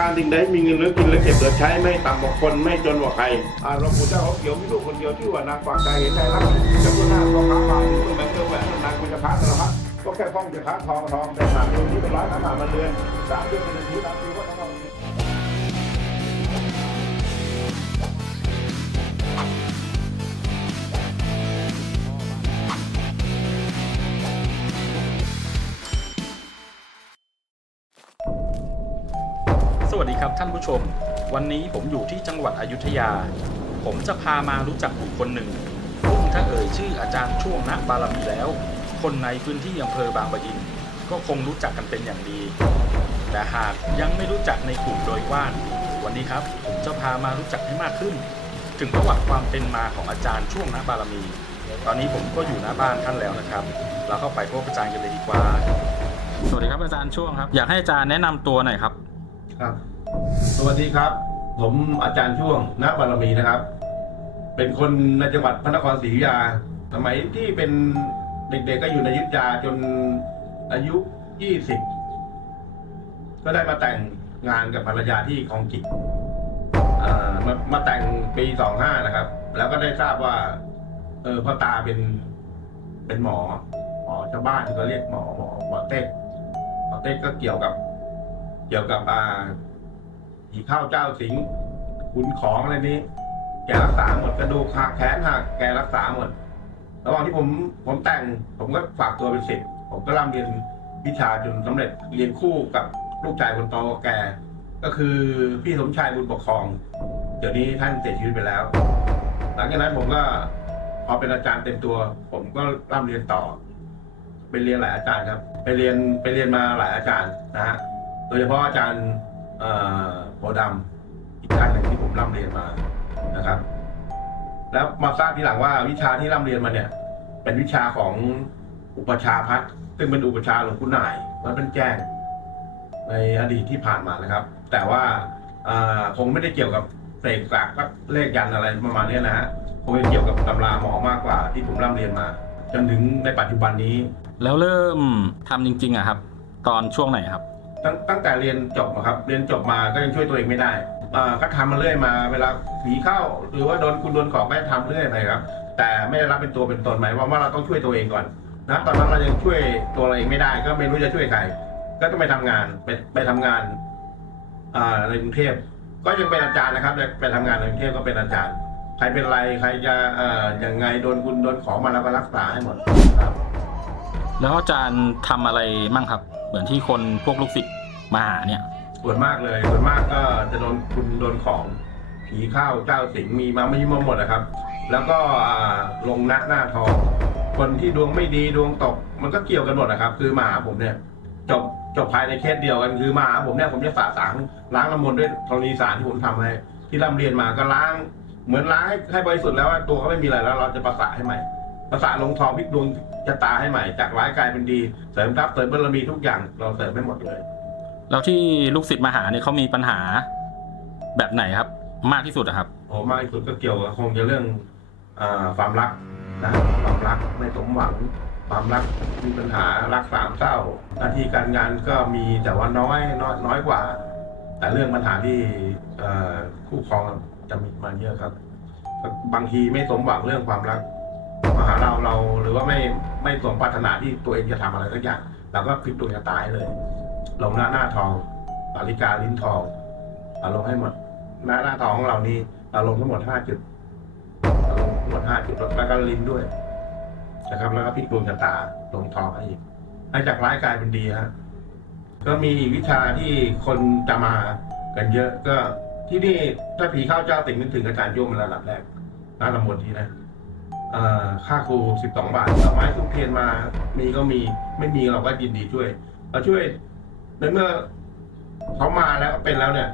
การสิ่งใดให้มีเงินเหลือกินเหลือเก็บเหลือใช้ไม่ต่ำกว่าคนไม่จนกว่าใครอาหลวงปู่เจ้าเขาเขียวมีลูกคนเดียวที่ว่านางกวักใจเห็นใจรักจะพูดหน้าต้องค้ามาถึงตัวแบงค์เจ้าแหวนนางคุณจะค้าสารพัดก็แค่ฟ้องจะค้าทองทองแต่สามเดือนที่เป็นร้านอาหารมาเดือนสามเดือนเป็นทีสามปีก็ต้องเอา ท่านผู้ชม วันนี้ผมอยู่ที่จังหวัดอยุธยา ผมจะพามารู้จักบุคคลหนึ่งซึ่งถ้าเอ่ยชื่ออาจารย์ช่วงนะบารมีแล้ว คนในพื้นที่อำเภอบางปะอิน ก็คงรู้จักกันเป็นอย่างดี แต่หากยังไม่รู้จักในกลุ่มโดยกว้างวันนี้ครับผมจะพามารู้จักให้มากขึ้น ถึงประวัติความเป็นมาของอาจารย์ช่วงนะบารมี ตอนนี้ผมก็อยู่หน้าบ้านท่านแล้วนะครับ เราเข้าไปพบอาจารย์กันเลยดีกว่า สวัสดีครับอาจารย์ช่วงครับ อยากให้อาจารย์แนะนำตัวหน่อยครับ ครับ สวัสดีครับ ผมอาจารย์ช่วงณบารมีนะครับ เป็นคนในจังหวัดพระนครศรีอยุธยา สมัยที่เป็นเด็กๆก็อยู่ในอยุธยาจนอายุยี่สิบก็ได้มาแต่งงานกับภรรยาที่คลองกิจอ่ามามาแต่งปีสองห้านะครับ แล้วก็ได้ทราบว่า เออพ่อตาเป็นเป็นหมอ หมอชาวบ้านที่เขาเรียกหมอหมอหมอเต้หมอเต้ก็เกี่ยวกับ เกี่ยวกับอ่า ผีเข้าเจ้าสิงขุนของอะไรนี้ แกรักษาหมดกระดูกหักแขนหักแกรักษาหมด ระหว่างที่ผมผมแต่ง ผมก็ฝากตัวเป็นศิษย์ผมก็ร่ำเรียนวิชาจนสำเร็จเรียนคู่กับลูกชายคนโตแก ก็คือพี่สมชายบุญปกครอง เดี๋ยวนี้ท่านเสียชีวิตไปแล้ว หลังจากนั้นผมก็พอเป็นอาจารย์เต็มตัว ผมก็ร่ำเรียนต่อ ไปเรียนหลายอาจารย์ครับ ไปเรียนไปเรียนมาหลายอาจารย์นะฮะโดยเฉพาะอาจารย์ เอ่อโพธิ์ดำอีกท่านหนึ่งที่ผมร่ำเรียนมานะครับ แล้วมาทราบทีหลังว่าวิชาที่ร่ำเรียนมาเนี่ย เป็นวิชาของอุปชาพัฒน์ซึ่งเป็นอุปชาหลวงปู่หน่ายวัดเป็นแจ้ง ในอดีตที่ผ่านมานะครับ แต่ว่าคงไม่ได้เกี่ยวกับเสกสากเลขยันอะไรประมาณนี้นะฮะคงจะเกี่ยวกับตำราหมอมากกว่าที่ผมร่ำเรียนมา จนถึงในปัจจุบันนี้ แล้วเริ่มทำจริงๆอะครับ ตอนช่วงไหนครับ ตั้งตั้งแต่เรียนจบอะครับ เรียนจบมาก็ยังช่วยตัวเองไม่ได้อ่าก็ทำมาเรื่อยมาเวลาผีเข้า หรือว่าโดนคุณโดนของก็ทำเรื่อยไปครับ แต่ไม่ได้รับเป็นตัวเป็นตนหมายความว่าเราต้องช่วยตัวเองก่อนนะตอนนั้นเรายังช่วยตัวเราเองไม่ได้ ก็ไม่รู้จะช่วยใคร ก็ต้องไปทำงานไปไปทำงานอ่าในกรุงเทพก็ยังเป็นอาจารย์นะครับไปไปทำงานในกรุงเทพก็เป็นอาจารย์ ใครเป็นไรใครจะเอ่อยังไงโดนคุณโดนของมาแล้วก็รักษาให้หมดครับ แล้วอาจารย์ทำอะไรมั่งครับ เหมือนที่คนพวกลูกศิษย์มาหาเนี่ย ส่วนมากเลยส่วนมากก็จะโดนคุณโดนของผีเข้าเจ้าสิงมีมาไม่ยิ้มาหมดนะครับ แล้วก็อ่าลงนักหน้าทอง คนที่ดวงไม่ดีดวงตก มันก็เกี่ยวกันหมดนะครับ คือมาหาผมเนี่ย จบจบภายในเคสเดียวกันคือมาหาผมเนี่ยผมจะสาสางล้างน้ำมนต์ด้วยธรณีสารที่ผมทำให้ที่ร่ำเรียนมาก็ล้าง เหมือนล้างให้ให้บริสุทธิ์แล้วว่าตัวเขาไม่มีอะไรแล้ว เราจะประสาให้ใหม่ ประสาลงทองพลิกดวงชะตาให้ใหม่ จากร้ายกลายเป็นดี เสริมทัพเสริมบารมีทุกอย่าง เราเสริมให้หมดเลย แล้วที่ลูกศิษย์มาหาเนี่ยเขามีปัญหาแบบไหนครับ มากที่สุดอะครับ โอ้มากที่สุดก็เกี่ยวกับคงจะเรื่องอาความรักนะความรักไม่สมหวัง ความรักมีปัญหารักสามเศร้าหน้าที่การงานก็มีแต่ว่าน้อยน้อยน้อยกว่า แต่เรื่องปัญหาที่เอ่อคู่ครองจะมีมาเยอะครับ บางทีไม่สมหวังเรื่องความรัก มาหาเราเราหรือว่าไม่ไม่สมปรารถนาที่ตัวเองจะทำอะไรสักอย่างเราก็พลิกตัวจะตายเลยลงหน้าหน้าทองสาริกาลิ้นทองเอาลงให้หมดหน้าหน้าทองของเรานี่เราลงทั้งหมดห้าจุดเราลงทั้งหมดห้าจุดแล้วก็ลิ้นด้วยนะครับแล้วก็พลิกดวงชะตาลงทองให้อีกให้จากร้ายกลายเป็นดีฮะก็มีวิชาที่คนจะมากันเยอะก็ที่นี่ถ้าผีเข้าเจ้าติ่งนึกถึงอาจารย์โยมระดับแรกน่าลำบนทีนะเอ่อ ค่าครูสิบสองบาทเอาไม้ทุกเทียนมา มีก็มี ไม่มีเราก็ยินดีช่วย เราช่วยในเมื่อเขามาแล้วเป็นแล้วเนี่ย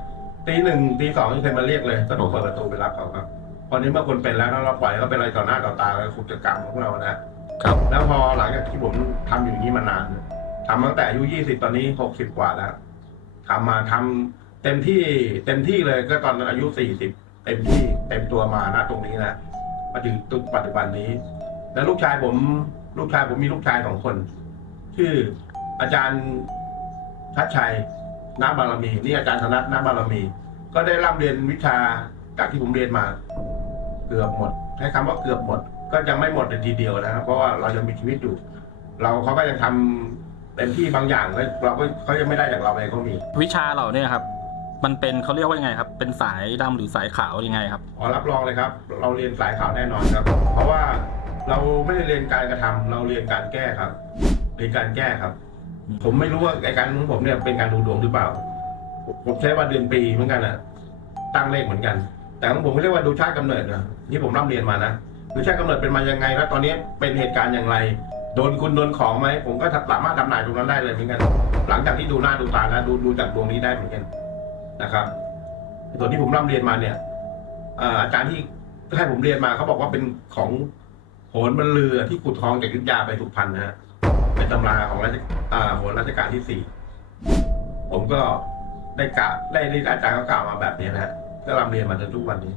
ตีหนึ่งตีสองยังเคยมาเรียกเลย ก็ต้องเปิดประตูไปรับเขาครับตอนนี้เมื่อคนเป็นแล้วแล้วเราปล่อยให้เขาเป็นอะไรต่อหน้าต่อตาแล้วคุกกรรมของเรานะ ครับ แล้วพอหลังจากที่ผมทำอย่างนี้มานานทำตั้งแต่อายุยี่สิบตอนนี้หกสิบกว่าแล้วทำมาทำเต็มที่เต็มที่เลยก็ตอนนั้นอายุสี่สิบเต็มที่เต็มตัวมาณตรงนี้นะ มาถึงตุกปัจจุบันนี้ แล้วลูกชายผม ลูกชายผมมีลูกชายสองคน ชื่ออาจารย์ชัดชัยน้บารมี นี่อาจารย์ธนัทน้บารมี ก็ได้ร่ำเรียนวิชาจากที่ผมเรียนมา เกือบหมดใช้คำว่าเกือบหมด ก็ยังไม่หมดในทีเดียวนะครับเพราะว่าเรายังมีชีวิตอยู่ เราเขาก็ยังทำเต็มที่บางอย่างแล้วเราก็เขายังไม่ได้จากเราไปเขามี วิชาเหล่าเนี่ยครับ มันเป็นเขาเรียกว่ายังไงครับ เป็นสายดำหรือสายขาวยังไงครับขอรับรองเลยครับ เราเรียนสายข่าวแน่นอนครับ เพราะว่าเราไม่ได้เรียนการกระทำเราเรียนการแก้ครับเรียนการแก้ครับผมไม่รู้ว่าไอ้การของผมเนี่ยเป็นการดูดวงหรือเปล่า ผมใช้ว่าเดือนปีเหมือนกันอะตั้งเลขเหมือนกัน แต่ของผมเรียกว่าดูชาติกำเนิดนะที่ผมร่ำเรียนมานะดูชาติกำเนิดเป็นมายังไงแล้วตอนนี้เป็นเหตุการณ์อย่างไรโดนคุณโดนของไหมผมก็สามารถทำนายตรงนั้นได้เลยเหมือนกัน หลังจากที่ดูหน้าดูตาแล้วดูดูจากดวงนี้ได้เหมือนกัน นะครับส่วนที่ผมร่ำเรียนมาเนี่ยอาจารย์ที่ให้ผมเรียนมาเขาบอกว่าเป็นของโหนบรรลือที่ขุดทองจากยุทธยาไปสุพรรณนะฮะเป็นตำราของรัชโหนรัชกาลที่สี่ผมก็ได้กล่าวได้ได้อาจารย์เขากล่าวมาแบบนี้นะฮะก็ร่ำเรียนมาจนทุกวันนี้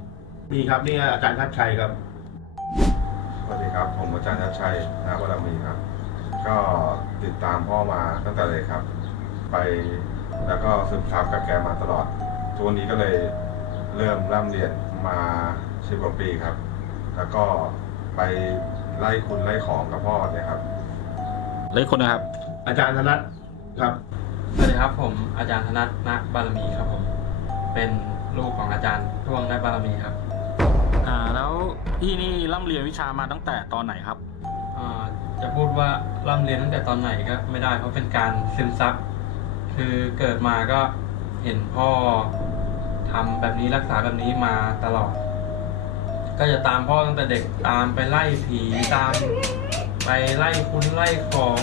มีครับนี่อาจารย์ทัดชัยครับสวัสดีครับ ผมอาจารย์ชัดชัยนาบารมีครับ ก็ติดตามพ่อมาตั้งแต่เลยครับ ไป แล้วก็ซึมซับกับแกมาตลอดทุกวันนี้ก็เลยเริ่มร่ำเรียนมาสิบกว่าปีครับ แล้วก็ไปไล่คุณไล่ของกับพ่อเนี่ยครับเลยคนนะครับ อาจารย์ธนัทครับ สวัสดีครับผมอาจารย์ธนัทณบารมีครับผม เป็นลูกของอาจารย์ช่วงณบารมีครับ อ่าแล้วพี่นี่ร่ำเรียนวิชามาตั้งแต่ตอนไหนครับ อ่าจะพูดว่าร่ำเรียนตั้งแต่ตอนไหนก็ไม่ได้เพราะเป็นการซึมซับ คือเกิดมาก็เห็นพ่อทำแบบนี้รักษาแบบนี้มาตลอด ก็จะตามพ่อตั้งแต่เด็กตามไปไล่ผีตาม ไปไล่คุณไล่ของ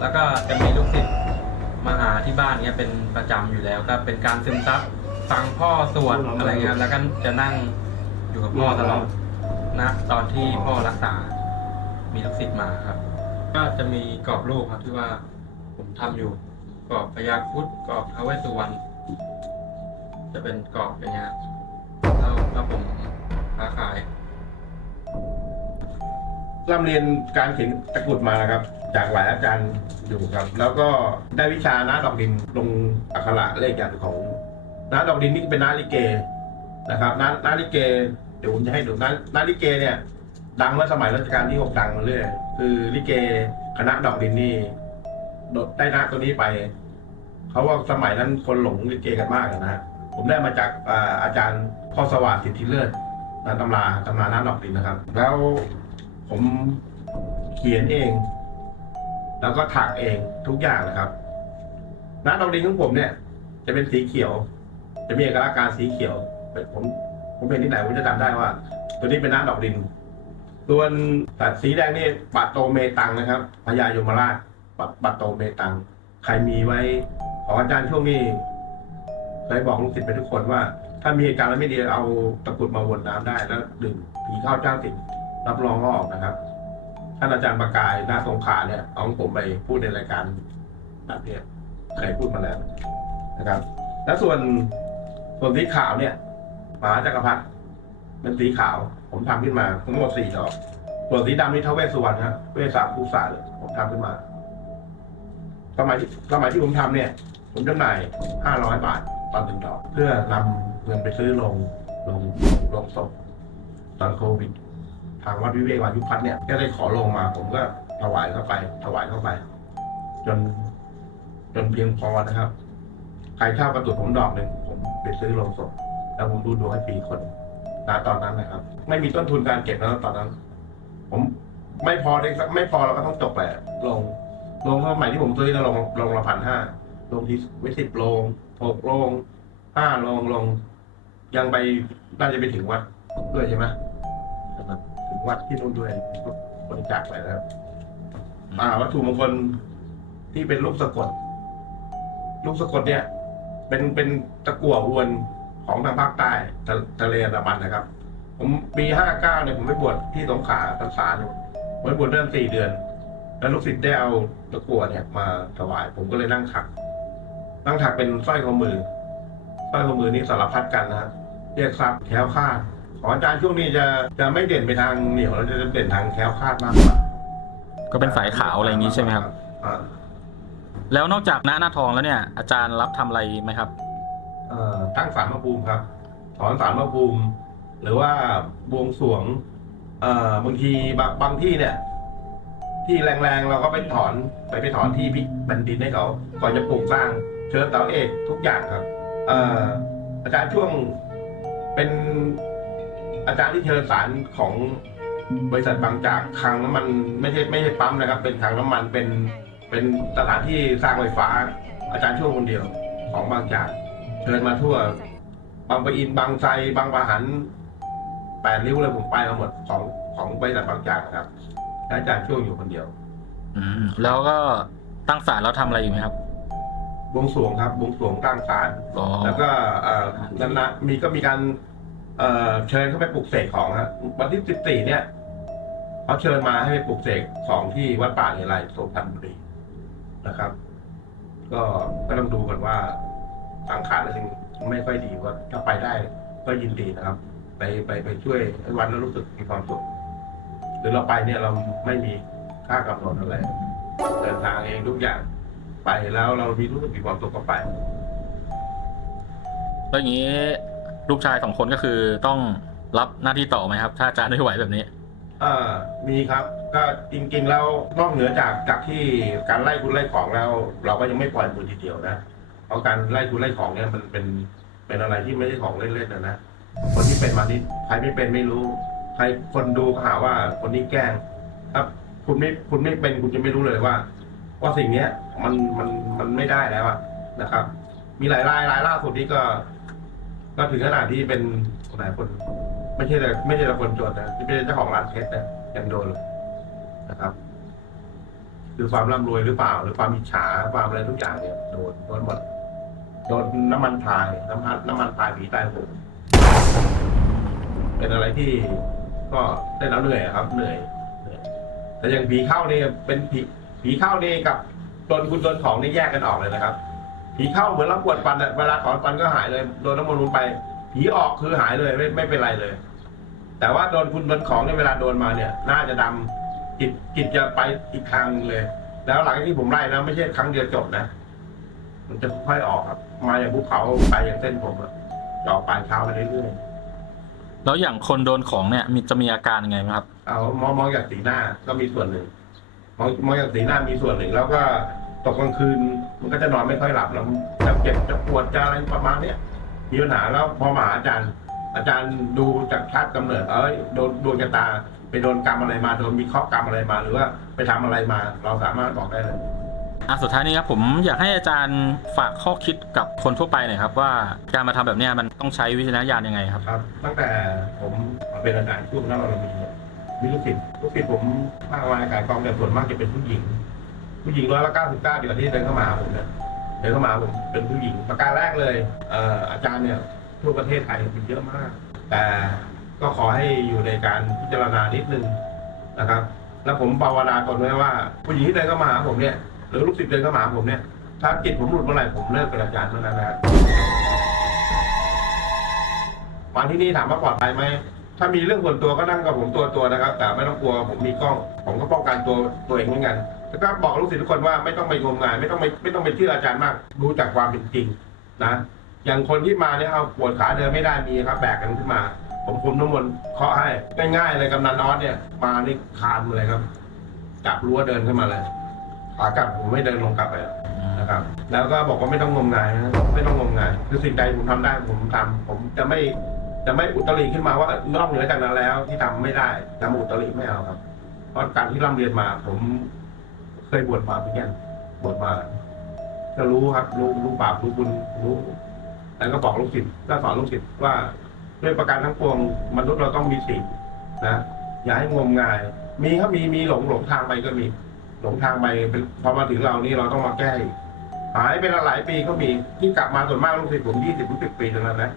แล้วก็จะมีลูกศิษย์มาหาที่บ้านเนี้ยเป็นประจำอยู่แล้วก็เป็นการซึมซับฟังพ่อสวดอะไรเงี้ยแล้วก็จะนั่งอยู่กับพ่อตลอดนะตอนที่พ่อรักษา มีลูกศิษย์มาครับ ก็จะมีกรอบรูปครับที่ว่าผมทำอยู่ กรอบพญาครุดกรอบท้าวเวสสุวรรณจะเป็นกรอบอย่างเงี้ยแล้วแล้วผมค้าขายร่ำเรียนการเขียนตะกรุดมานะครับ จากหลายอาจารย์อยู่ครับ แล้วก็ได้วิชาน้าดอกดินลงอักขระเลขยันต์ของน้าดอกดินนี่เป็นน้าลิเกนะครับน้าน้าลิเกเดี๋ยวผมจะให้ดูน้าน้าลิเกเนี่ย ดังเมื่อสมัยรัชกาลที่หกดังมาเรื่อยคือลิเกคณะดอกดินนี่ โดดได้น้าตัวนี้ไป เขาว่าสมัยนั้นคนหลงลิเกกันมากนะฮะผมได้มาจากอาอาจารย์พ่อสวัสดิ์สิทธิเลิศนะตำราตำราน้าดอกดินนะครับ แล้วผมเขียนเอง แล้วก็ถักเองทุกอย่างนะครับน้ำดอกดินของผมเนี่ย จะเป็นสีเขียว จะมีเอกลักษณ์การสีเขียวผมผมเป็นที่ไหนผมจะจำได้ว่า ตัวนี้เป็นน้ำดอกดิน ส่วนตัดสีแดงนี่ปัตโตเมตังนะครับพญายมราช ปัตปัตโตเมตัง ใครมีไว้ ของอาจารย์ช่วงนี้เคยบอกลูกศิษย์ไปทุกคนว่า ถ้ามีเหตุการณ์อะไรไม่ดีเอาตะกรุดมาวนน้ำได้แล้วดื่มผีเข้าเจ้าสิงรับรองก็ออกนะครับท่านอาจารย์ประกายหน้าสงขาเนี่ยเอาของผมไปพูดในรายการแบบเนี้เคยพูดมาแล้วนะครับ แล้วส่วนส่วนสีขาวเนี่ยมหาจักรพรรดิเป็นสีขาว ผมทำขึ้นมาทั้งหมดสี่ดอก ส่วนสีดำนี่เทาเวสสุวรรณครับเวสสามภูษาเลยผมทำขึ้นมา สมัยที่สมัยที่ผมทำเนี่ย ผมจำหน่ายห้าร้อยบาทตอนหนึ่งดอก เพื่อนำเงินไปซื้อลงลงลงศพตอนโควิด ทางวัดวิเวกวายุพัฒน์เนี่ยก็ได้ขอลงมา ผมก็ถวายเข้าไป ถวายเข้าไป จน จนเพียงพอนะครับ ใครเช่ากระตุกผมดอกหนึ่งผมไปซื้อลงศพแล้วผมดูดวงให้ฟรีคนณตอนนั้นนะครับ ไม่มีต้นทุนการเก็บแล้วตอนนั้น ผมไม่พอได้สักไม่พอเราก็ต้องจบไปลงลง สมัยที่ผมซื้อแล้วลงลงละพันห้าลงที่ไว้สิบโลงหกโลงห้าโลงลงยังไปน่าจะไปถึงวัดด้วยใช่ไหมถึงวัดที่นู่นด้วยบริจาคไปแล้วอ่าวัตถุมงคลที่เป็นลูกสะกดลูกสะกดเนี่ย เป็นเป็นตะกั่วอวนของทางภาคใต้ทะทะเลอันดามันนะครับ ผมปีห้าเก้าเนี่ยผมไปบวชที่สงขลาพรรษาหนึ่งผมไปบวชเดือนสี่เดือน แล้วลูกศิษย์ได้เอาตะกั่วเนี่ยมาถวาย ผมก็เลยนั่งถัก นั่งถักเป็นสร้อยข้อมือสร้อยข้อมือนี่สารพัดกันนะเรียกทรัพย์แคล้วคลาดของอาจารย์ช่วงนี้จะจะไม่เด่นไปทางเหนียวแล้วจะเด่นทางแคล้วคลาดมากกว่าก็เป็นสายขาวอะไรอย่างนี้ใช่ไหมครับอ่าแล้วนอกจากหน้าหน้าทองแล้วเนี่ย อาจารย์รับทำอะไรไหมครับเอ่อตั้งศาลพระภูมิครับ ถอนศาลพระภูมิ หรือว่าบวงสรวงเอ่อบางทีบางบางที่เนี่ย ที่แรงๆ เราก็ไปถอนไปไปถอนที่พิแผ่นดินให้เขาก่อนจะปลูกสร้างเชิญเสาเอกทุกอย่างครับเออาจารย์ช่วงเป็นอาจารย์ที่เชิญสารของบริษัทบางจากคลังน้ำมันไม่ใช่ไม่ใช่ปั๊มนะครับ เป็นคลังน้ำมันเป็นเป็นสถานที่สร้างไฟฟ้า อาจารย์ช่วงคนเดียวของบางจากเชิญมาทั่ว บางปะอินบางไทรบางปะหันแปดริ้วเลยผมไปมาหมดของของบริษัทบางจากครับ และอาจารย์ช่วงอยู่คนเดียว อืมแล้วก็ตั้งศาลแล้วทำอะไรอีกไหมครับ บวงสรวงครับ บวงสรวงตั้งศาลอ๋อ แล้วก็เอ่อนั้นนะมีก็มีการ เอ่อเชิญเข้าไปปลุกเสกของฮะวันที่สิบสี่เนี่ยเขาเชิญมาให้ไปปลุกเสกของที่วัดป่าเอไรโสพันบุรีนะครับ ก็ก็ต้องดูกันว่าสังขารแล้วยังไม่ค่อยดีว่าถ้าไปได้ก็ยินดีนะครับ ไปไปไปช่วยให้วันแล้วรู้สึกมีความสุข หรือเราไปเนี่ยเราไม่มีค่ากำหนดอะไรเดินทางเองทุกอย่างไปแล้วเรามีรู้สึกมีความสุขก็ไปแล้วอย่างนี้ลูกชายสองคนก็คือต้องรับหน้าที่ต่อไหมครับ ถ้าอาจารย์ไม่ไหวแบบนี้อ่ามีครับ ก็จริง ๆ แล้วนอกเหนือจากจากที่การไล่คุณไล่ของแล้ว เราก็ยังไม่ปล่อยมือทีเดียวนะเพราะการไล่คุณไล่ของเนี่ยมันเป็นเป็นอะไรที่ไม่ใช่ของเล่นๆนะนะคนที่เป็นมานี่ใครไม่เป็นไม่รู้ใค รคนดูหาว่าคนนี้แกล้งถ้าคุณไม่คุณไม่เป็นคุณจะไม่รู้เลยว่า ว่าสิ่งเนี้ยมันมันมันไม่ได้แล้วอะนะครับ มีหลายรายรายล่าสุดนี้ก็ ก็ถึงขนาดที่เป็นหลายคน ไม่ใช่แต่ไม่ใช่แต่คนจนนะที่เป็นเจ้าของร้านเพชรนะยังโดนเลยนะครับคือความร่ำรวยหรือเปล่า หรือความอิจฉาความอะไรทุกอย่างเนี่ยโดนโดนหมดโดนน้ำมันพายน้ำมันน้ำมันพายผีตายโหงเป็นอะไรที่ ก็ได้แล้วเหนื่อยครับเหนื่อยแต่อย่างผีเข้าเนี่ยเป็นผีผีเข้าเนี่ยกับโดนคุณโดนของนี่แยกกันออกเลยนะครับ ผีเข้าเหมือนเราปวดฟันเวลาถอนฟันก็หายเลยโดนน้ำมันลงไป ผีออกคือหายเลยไม่ไม่เป็นไรเลย แต่ว่าโดนคุณโดนของเนี่ยเวลาโดนมาเนี่ยน่าจะดำจิตจิตจะไปอีกทางหนึ่งเลย แล้วหลังจากที่ผมไล่นะไม่ใช่ครั้งเดียวจบนะมันจะค่อยๆออกครับ มาอย่างภูเขาไปอย่างเส้นผมอะจะออกปายเท้าไปเรื่อยๆ แล้วอย่างคนโดนของเนี่ยมีจะมีอาการยังไงไหมครับ เอามองมองจากสีหน้าก็มีส่วนหนึ่งมองมองจากสีหน้ามีส่วนหนึ่ง แล้วก็ตกกลางคืนมันก็จะนอนไม่ค่อยหลับแล้วจะเจ็บจะปวดจะอะไรประมาณเนี้ยมีปัญหาแล้วพอมาหาอาจารย์ อาจารย์ดูจากชาติกำเนิด เอ้ยโดนดวงชะตา ไปโดนกรรมอะไรมาโดนมีเคราะห์กรรมอะไรมาหรือว่าไปทำอะไรมา เราสามารถบอกได้เลย อะสุดท้ายนี้ครับผมอยากให้อาจารย์ฝากข้อคิดกับคนทั่วไปหน่อยครับว่าการมาทำแบบนี้มันต้องใช้วิจารณญาณยังไงครับครับ ตั้งแต่ผมมาเป็นอาจารย์ช่วงนั้นเรามีเนี่ยมีลูกศิษย์ลูกศิษย์ผมมากมายกายกองแต่ส่วนมากจะเป็นผู้หญิง ผู้หญิงร้อยละเก้าสิบเก้าเดี๋ยวที่เดินเข้ามาผมเนี่ยเดินเข้ามาผมเป็นผู้หญิงประการแรกเลยเอ่ออาจารย์เนี่ยทั่วประเทศไทยเป็นเยอะมาก แต่ก็ขอให้อยู่ในการพิจารณานิดนึงนะครับ แล้วผมภาวนาตนไว้ว่า ผู้หญิงที่เดินเข้ามาผมเนี่ย หรือลูกศิษย์เดินเข้ามาหาผมเนี่ยถ้าจิตผมหลุดเมื่อไหร่ผมเลิกเป็นอาจารย์เมื่อนั้นนะครับมาที่นี่ถามว่าปลอดภัยไหมถ้ามีเรื่องส่วนตัวก็นั่งกับผมตัวตัวนะครับ แต่ไม่ต้องกลัวผมมีกล้อง ผมก็ป้องกันตัวตัวเองเหมือนกันแล้วก็บอกลูกศิษย์ทุกคนว่าไม่ต้องไปงมงายไม่ต้องไปไม่ต้องไปเชื่ออาจารย์มากรู้จากความเป็นจริงนะอย่างคนที่มาเนี่ยเอาปวดขาเดินไม่ได้มีครับ แบกกันขึ้นมา ผมคุมน้ำมนต์เคาะให้ง่ายๆเลยกำนันออสเนี่ยมานี่คานมาเลยครับจับรั้วเดินขึ้นมาเลย ขากลับผมไม่เดินลงกลับไปหรอกนะครับ แล้วก็บอกว่าไม่ต้องงมงายนะไม่ต้องงมงายคือสิ่งใดผมทำได้ผมทำผมจะไม่จะไม่อุตริขึ้นมาว่านอกเหนือจากนั้นแล้ว ที่ทำไม่ได้จะมาอุตริไม่เอาครับ เพราะการที่ร่ำเรียนมา ผมเคยบวชมาเหมือนกันบวชมาก็รู้ครับ รู้รู้บาปรู้บุญรู้แล้วก็บอกลูกศิษย์ก็สอนลูกศิษย์ว่าด้วยประการทั้งปวงมนุษย์เราต้องมีศีลนะอย่าให้งมงาย มีครับมีมีหลงหลงทางไปก็มี หลงทางไปพอมาถึงเรานี่เราต้องมาแก้หายไปหลายปีก็มีที่กลับมาส่วนมากลูกศิษย์ผมยี่สิบสิบปีทั้งนั้นนะ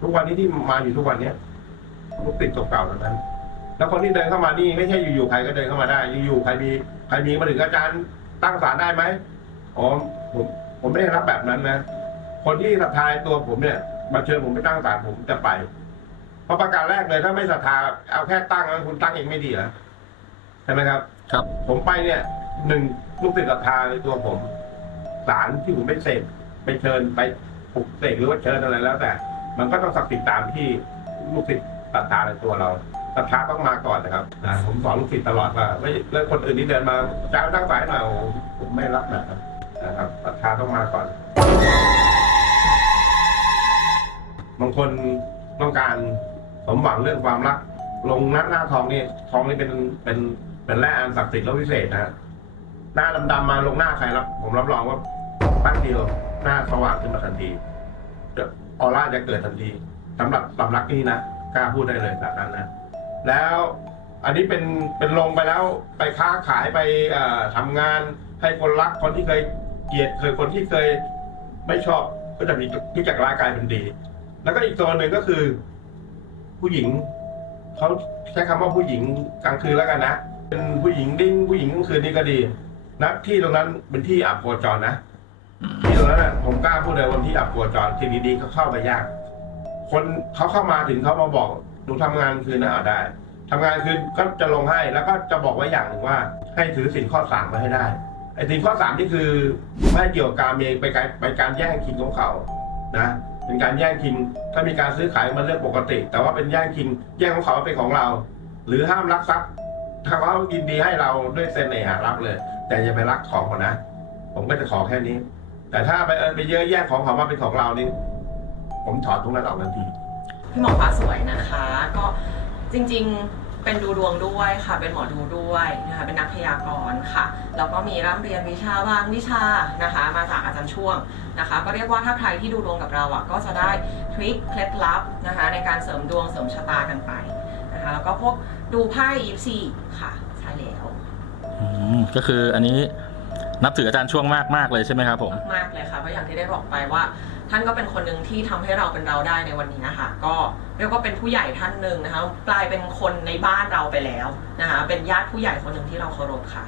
ทุกวันนี้ที่มาอยู่ทุกวันเนี้ยลูกศิษย์เก่าๆทั้งนั้น แล้วคนที่เดินเข้ามานี่ไม่ใช่อยู่ๆใครก็เดินเข้ามาได้ อยู่ๆใครมีใครมีมาถึงอาจารย์ตั้งศาลได้ไหมอ๋อผมผมไม่ได้รับแบบนั้นนะคนที่ศรัทธาตัวผมเนี่ยมาเชิญผมไปตั้งศาลผมจะไปเพราะประการแรกเลยถ้าไม่ศรัทธาเอาแค่ตั้งแล้วคุณตั้งเองไม่ดีเหรอใช่ไหมครับ ครับ ผมไปเนี่ยหนึ่งลูกศิษย์ศรัทธาในตัวผมสารที่ผมไปเสพไปเชิญไปปลุกเสกหรือว่าเชิญอะไรแล้ว แต่ มันก็ต้องศักดิ์สิทธิ์ตามที่ลูกศิษย์ศรัทธาในตัวเราศรัทธาต้องมาก่อนนะครับนะผมสอนลูกศิษย์ตลอดว่าไม่แล้วคนอื่นที่เดินมาเจ้าตั้งสายหน่อยโอ้ผมไม่รับนะครับนะครับศรัทธาต้องมาก่อนบางคนต้องการสมหวังเรื่องความรัก ลงหน้าหน้าทองนี่ทองนี่เป็นเป็น เป็นแร่อันศักดิ์สิทธิ์และวิเศษนะฮะหน้าดำๆมาลงหน้าใครรับผมรับรองว่าแปั้นเดียวหน้าสว่างขึ้นมาทันทีเดี๋ยวออร่าจะเกิดทันทีสำหรับสำลักนี่นะกล้าพูดได้เลยแบบนั้นนะแล้วอันนี้เป็นเป็นลงไปแล้วไปค้าขายไปเอ่อทำงานให้คนรักคนที่เคยเกลียดเคยคนที่เคยไม่ชอบก็จะมีที่จากร้ายกลายเป็นดี แล้วก็อีกตัวหนึ่งก็คือ ผู้หญิงเขาใช้คำว่าผู้หญิงกลางคืนแล้วกันนะ เป็นผู้หญิงดิ้งผู้หญิงกลางคืนนี่ก็ดีนะที่ตรงนั้นเป็นที่อับโคจรนะที่ตรงนั้นน่ะผมกล้าพูดเลยวันที่อับโคจรที่ดีๆเขาเข้าไปยาก คนเขาเข้ามาถึงเขามาบอกหนูทำงานคืนนะเอาได้ทำงานคืนก็จะลงให้แล้วก็จะบอกไว้อย่างหนึ่งว่า ให้ถือสินข้อสามมาให้ได้ไอ้สินข้อสามนี่คือไม่เกี่ยวกับการเมไปการไปการแย่งกินของเขานะเป็นการแย่งชิงถ้ามีการซื้อขายมันเรื่องปกติ แต่ว่าเป็นแย่งชิงแย่งของเขาเป็นของเรา หรือห้ามลักทรัพย์ ถ้าเขายินดีให้เราด้วยเสน่หารับเลย แต่อย่าไปรักของเขานะ ผมก็จะขอแค่นี้ แต่ถ้าไปเออไปเยอะแย่งของเขามาเป็นของเรานี่ ผมถอนตรงนั้นออกทันทีพี่หมอฟ้าสวยนะคะ ก็จริง ๆ เป็นดูดวงด้วยค่ะ เป็นหมอดูด้วยนะคะ เป็นนักพยากรณ์ค่ะ แล้วก็มีร่ำเรียนวิชาบางวิชานะคะ มาจากอาจารย์ช่วงนะคะ ก็เรียกว่าถ้าใครที่ดูดวงกับเราอะ ก็จะได้ทริคเคล็ดลับนะคะ ในการเสริมดวงเสริมชะตากันไปนะคะ แล้วก็พวก ดูไพ่ยิปซีค่ะ ใช่แล้วอืมก็คืออันนี้นับถืออาจารย์ช่วงมากมากๆเลยใช่ไหมครับผม มากเลยค่ะเพราะอย่างที่ได้บอกไปว่า ท่านก็เป็นคนหนึ่งที่ทำให้เราเป็นเราได้ในวันนี้นะคะ ก็เรียกว่าเป็นผู้ใหญ่ท่านหนึ่งนะคะกลายเป็นคนในบ้านเราไปแล้วนะคะเป็นญาติผู้ใหญ่คนหนึ่งที่เราเคารพค่ะ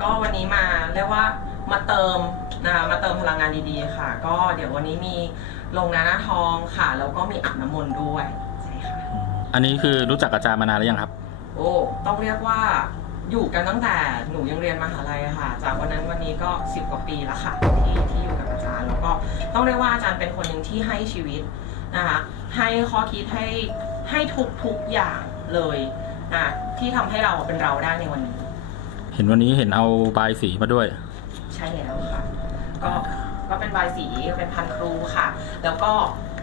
ก็วันนี้มาเรียกว่ามาเติมนะคะมาเติมพลังงานดีๆค่ะ ก็เดี๋ยววันนี้มีลงนาหน้าทองค่ะแล้วก็มีอาบน้ำมนต์ด้วยใช่ค่ะ อันนี้คือรู้จักอาจารย์มานานหรือยังครับ โอ้ต้องเรียกว่าอยู่กันตั้งแต่หนูยังเรียนมหาลัยอะค่ะ จากวันนั้นวันนี้ก็สิบกว่าปีแล้วค่ะที่ที่อยู่กับอาจารย์ แล้วก็ต้องเรียกว่าอาจารย์เป็นคนหนึ่งที่ให้ชีวิตนะคะให้ข้อคิดให้ให้ทุกทุกๆอย่างเลยนะที่ทำให้เราเป็นเราได้ในวันนี้ เห็นวันนี้เห็นเอาบายสีมาด้วย ใช่แล้วค่ะ ก็ก็เป็นใบายสีเป็นพันครูค่ะ แล้วก็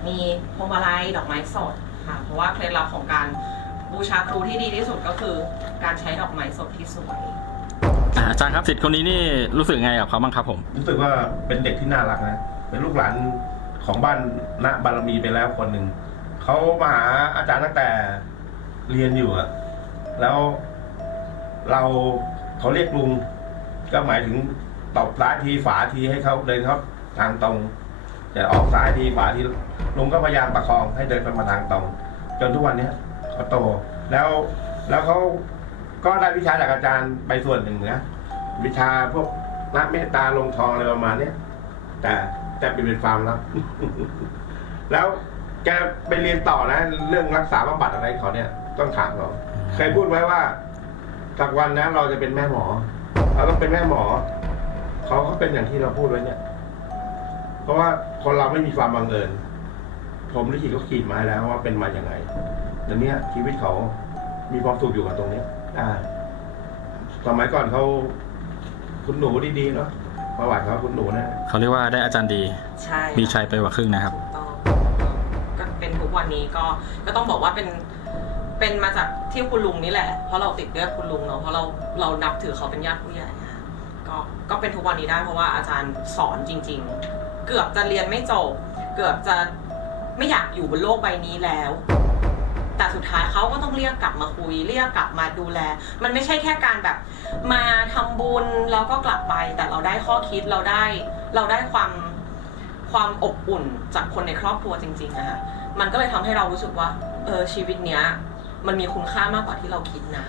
มีพวงมาลัยดอกไม้สดค่ะ เพราะว่าเคล็ดลับของการ บูชาครูที่ดีที่สุดก็คือ การใช้ดอกไม้สดที่สวย อ่าอาจารย์ครับสิทธิ์คนนี้นี่รู้สึกไงกับเขาบ้างครับผม รู้สึกว่าเป็นเด็กที่น่ารักนะ เป็นลูกหลานของบ้านณบารมีไปแล้วคนหนึ่ง เขามาหาอาจารย์ตั้งแต่เรียนอยู่อะแล้วเราเขาเรียกลุง ก็หมายถึงตบซ้ายทีฝาทีให้เขาเดินเขาทางตรงจะออกซ้ายทีฝาทีลุงก็พยายามประคองให้เดินไปมาทางตรง จนทุกวันเนี้ย โต แล้วแล้วเขาก็ได้วิชาจากอาจารย์ไปส่วนหนึ่งนะวิชาพวกนักเมตตาลงทองอะไรประมาณเนี้ยแต่แต่เป็นเป็นฟาร์มแล้วแล้วแกไปเรียนต่อนะ เรื่องรักษาบำบัดอะไรเขาเนี่ยต้องถามเขาเคยพูดไว้ว่าสักวันนะเราจะเป็นแม่หมอเราต้องเป็นแม่หมอเขาก็เป็นอย่างที่เราพูดไว้เนี่ย เพราะว่าคนเราไม่มีความบังเอิญผมลิขิตก็ขีดมาให้แล้วว่าเป็นมาอย่างไง แต่เนี้ยชีวิตเขามีความสุขอยู่กับตรงเนี้ยได้สมัยก่อนเขาคุณหนูดีๆเนาะประวัติเขาคุณหนูนะเขาเรียกว่าได้อาจารย์ดี ใช่มีชัยไปกว่าครึ่งนะครับ ถูกต้องก็เป็นทุกวันนี้ก็ก็ต้องบอกว่าเป็นเป็นมาจากที่คุณลุงนี่แหละ เพราะเราติดด้วยคุณลุงเนาะเพราะเราเรานับถือเขาเป็นญาติผู้ใหญ่อะก็ก็เป็นทุกวันนี้ได้เพราะว่าอาจารย์สอนจริง ๆ เกือบจะเรียนไม่จบ เกือบจะไม่อยากอยู่บนโลกใบนี้แล้ว แต่สุดท้ายเขาก็ต้องเรียกกลับมาคุย เรียกกลับมาดูแล มันไม่ใช่แค่การแบบมาทำบุญแล้วก็กลับไป แต่เราได้ข้อคิดเราได้เราได้ความความอบอุ่นจากคนในครอบครัวจริงๆนะคะมันก็เลยทำให้เรารู้สึกว่าเออชีวิตเนี้ยมันมีคุณค่ามากกว่าที่เราคิดนะ